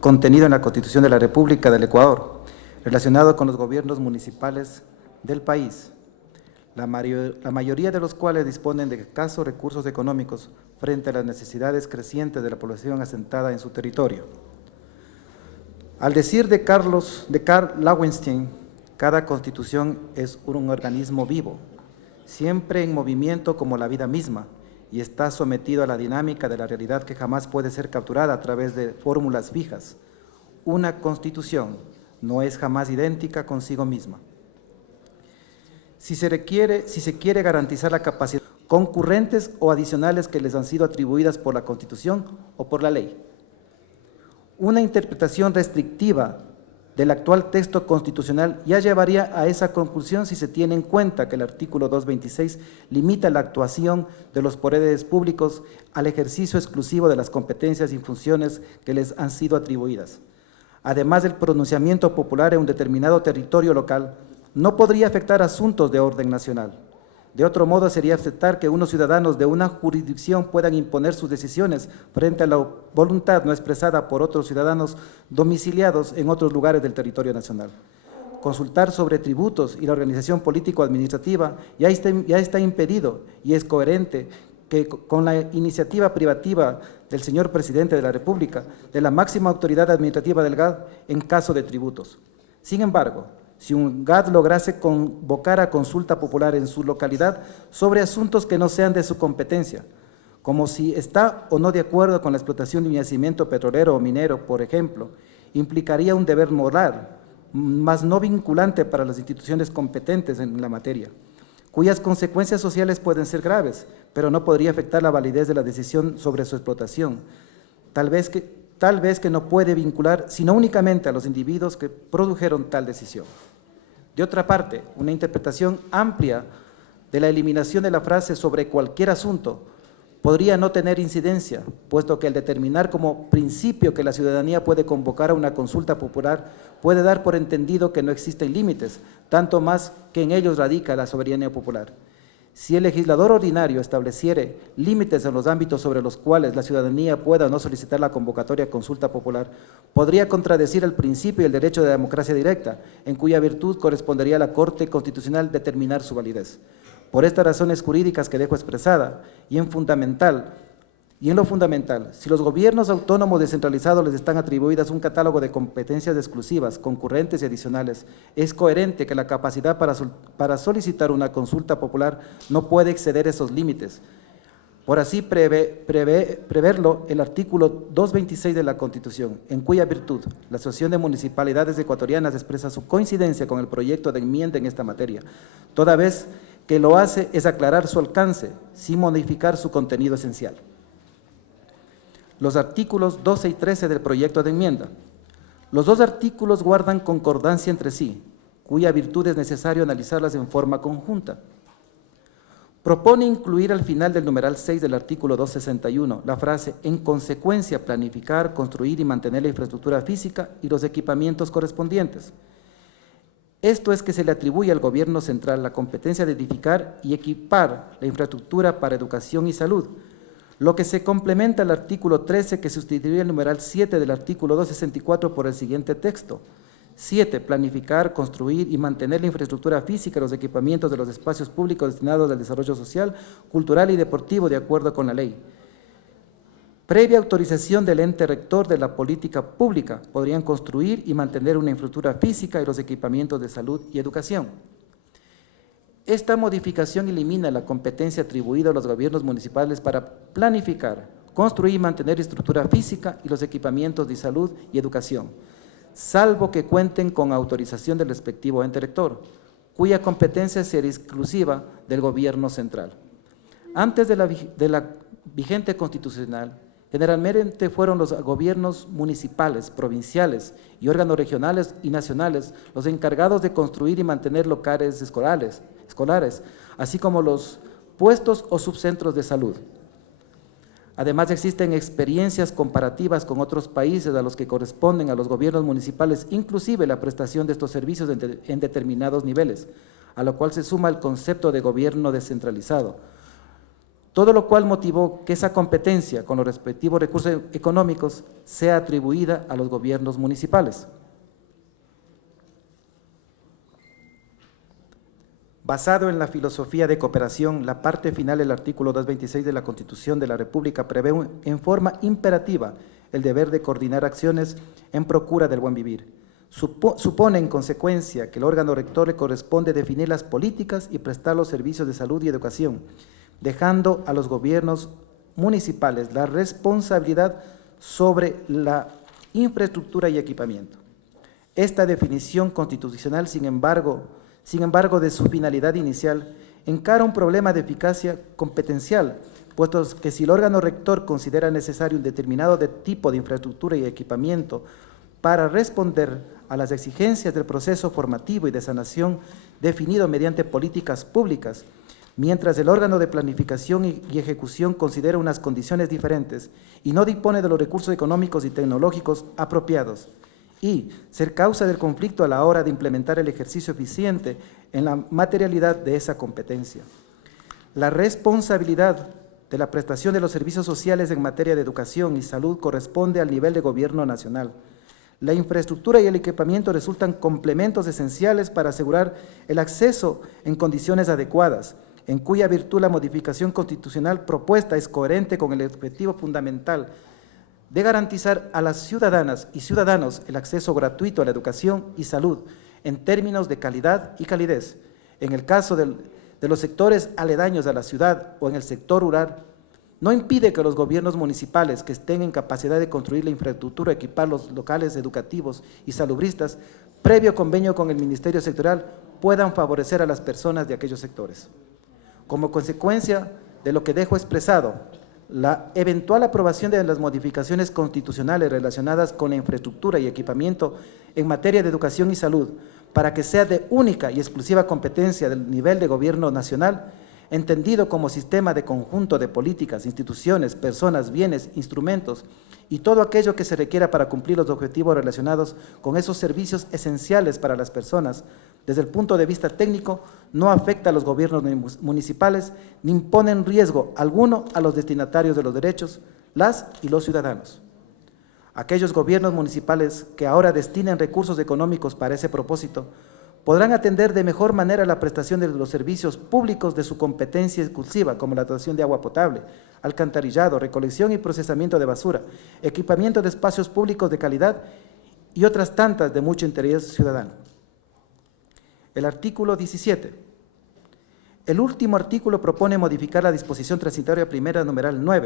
contenido en la Constitución de la República del Ecuador, relacionado con los gobiernos municipales del país, la mayoría de los cuales disponen de escasos recursos económicos frente a las necesidades crecientes de la población asentada en su territorio. Al decir de Karl Loewenstein, cada constitución es un organismo vivo, siempre en movimiento como la vida misma, y está sometido a la dinámica de la realidad que jamás puede ser capturada a través de fórmulas fijas. Una constitución no es jamás idéntica consigo misma. Si se quiere garantizar la capacidad concurrentes o adicionales que les han sido atribuidas por la Constitución o por la ley. Una interpretación restrictiva del actual texto constitucional ya llevaría a esa conclusión si se tiene en cuenta que el artículo 226 limita la actuación de los poderes públicos al ejercicio exclusivo de las competencias y funciones que les han sido atribuidas. Además del pronunciamiento popular en un determinado territorio local, no podría afectar asuntos de orden nacional. De otro modo, sería aceptar que unos ciudadanos de una jurisdicción puedan imponer sus decisiones frente a la voluntad no expresada por otros ciudadanos domiciliados en otros lugares del territorio nacional. Consultar sobre tributos y la organización político-administrativa ya está impedido y es coherente que con la iniciativa privativa del señor Presidente de la República, de la máxima autoridad administrativa del GAD en caso de tributos. Sin embargo, si un GAD lograse convocar a consulta popular en su localidad sobre asuntos que no sean de su competencia, como si está o no de acuerdo con la explotación de un yacimiento petrolero o minero, por ejemplo, implicaría un deber moral, mas no vinculante para las instituciones competentes en la materia, cuyas consecuencias sociales pueden ser graves, pero no podría afectar la validez de la decisión sobre su explotación, tal vez que no puede vincular, sino únicamente a los individuos que produjeron tal decisión. De otra parte, una interpretación amplia de la eliminación de la frase sobre cualquier asunto podría no tener incidencia, puesto que al determinar como principio que la ciudadanía puede convocar a una consulta popular, puede dar por entendido que no existen límites, tanto más que en ellos radica la soberanía popular. Si el legislador ordinario estableciere límites en los ámbitos sobre los cuales la ciudadanía pueda o no solicitar la convocatoria a consulta popular, podría contradecir el principio y el derecho de la democracia directa, en cuya virtud correspondería a la Corte Constitucional determinar su validez. Por estas razones jurídicas que dejo expresada, y en lo fundamental, si los gobiernos autónomos descentralizados les están atribuidas un catálogo de competencias exclusivas, concurrentes y adicionales, es coherente que la capacidad para solicitar una consulta popular no puede exceder esos límites. Por así preverlo el artículo 226 de la Constitución, en cuya virtud la Asociación de Municipalidades Ecuatorianas expresa su coincidencia con el proyecto de enmienda en esta materia, toda vez que lo hace es aclarar su alcance, sin modificar su contenido esencial. Los artículos 12 y 13 del proyecto de enmienda. Los dos artículos guardan concordancia entre sí, cuya virtud es necesario analizarlas en forma conjunta. Propone incluir al final del numeral 6 del artículo 261 la frase «en consecuencia planificar, construir y mantener la infraestructura física y los equipamientos correspondientes». Esto es que se le atribuye al gobierno central la competencia de edificar y equipar la infraestructura para educación y salud, lo que se complementa al artículo 13 que sustituye el numeral 7 del artículo 264 por el siguiente texto. 7. Planificar, construir y mantener la infraestructura física y los equipamientos de los espacios públicos destinados al desarrollo social, cultural y deportivo de acuerdo con la ley. Previa autorización del ente rector de la política pública, podrían construir y mantener una infraestructura física y los equipamientos de salud y educación. Esta modificación elimina la competencia atribuida a los gobiernos municipales para planificar, construir y mantener estructura física y los equipamientos de salud y educación, salvo que cuenten con autorización del respectivo ente rector, cuya competencia será exclusiva del gobierno central. Antes de la vigente constitucional, generalmente fueron los gobiernos municipales, provinciales y órganos regionales y nacionales los encargados de construir y mantener locales escolares, así como los puestos o subcentros de salud. Además, existen experiencias comparativas con otros países a los que corresponden a los gobiernos municipales, inclusive la prestación de estos servicios en determinados niveles, a lo cual se suma el concepto de gobierno descentralizado. todo lo cual motivó que esa competencia con los respectivos recursos económicos sea atribuida a los gobiernos municipales. Basado en la filosofía de cooperación, la parte final del artículo 226 de la Constitución de la República prevé en forma imperativa el deber de coordinar acciones en procura del buen vivir. Supone en consecuencia que el órgano rector le corresponde definir las políticas y prestar los servicios de salud y educación, dejando a los gobiernos municipales la responsabilidad sobre la infraestructura y equipamiento. Esta definición constitucional, sin embargo, de su finalidad inicial, encara un problema de eficacia competencial, puesto que si el órgano rector considera necesario un determinado tipo de infraestructura y equipamiento para responder a las exigencias del proceso formativo y de sanación definido mediante políticas públicas, mientras el órgano de planificación y ejecución considera unas condiciones diferentes y no dispone de los recursos económicos y tecnológicos apropiados, y ser causa del conflicto a la hora de implementar el ejercicio eficiente en la materialidad de esa competencia. La responsabilidad de la prestación de los servicios sociales en materia de educación y salud corresponde al nivel de gobierno nacional. La infraestructura y el equipamiento resultan complementos esenciales para asegurar el acceso en condiciones adecuadas, en cuya virtud la modificación constitucional propuesta es coherente con el objetivo fundamental de garantizar a las ciudadanas y ciudadanos el acceso gratuito a la educación y salud en términos de calidad y calidez. En el caso de los sectores aledaños a la ciudad o en el sector rural, no impide que los gobiernos municipales que estén en capacidad de construir la infraestructura, equipar los locales educativos y salubristas, previo convenio con el Ministerio Sectorial, puedan favorecer a las personas de aquellos sectores. Como consecuencia de lo que dejo expresado, la eventual aprobación de las modificaciones constitucionales relacionadas con la infraestructura y equipamiento en materia de educación y salud, para que sea de única y exclusiva competencia del nivel de gobierno nacional, entendido como sistema de conjunto de políticas, instituciones, personas, bienes, instrumentos y todo aquello que se requiera para cumplir los objetivos relacionados con esos servicios esenciales para las personas, desde el punto de vista técnico, no afecta a los gobiernos municipales ni imponen riesgo alguno a los destinatarios de los derechos, las y los ciudadanos. Aquellos gobiernos municipales que ahora destinen recursos económicos para ese propósito podrán atender de mejor manera la prestación de los servicios públicos de su competencia exclusiva, como la dotación de agua potable, alcantarillado, recolección y procesamiento de basura, equipamiento de espacios públicos de calidad y otras tantas de mucho interés ciudadano. El artículo 17. El último artículo propone modificar la disposición transitoria primera numeral 9,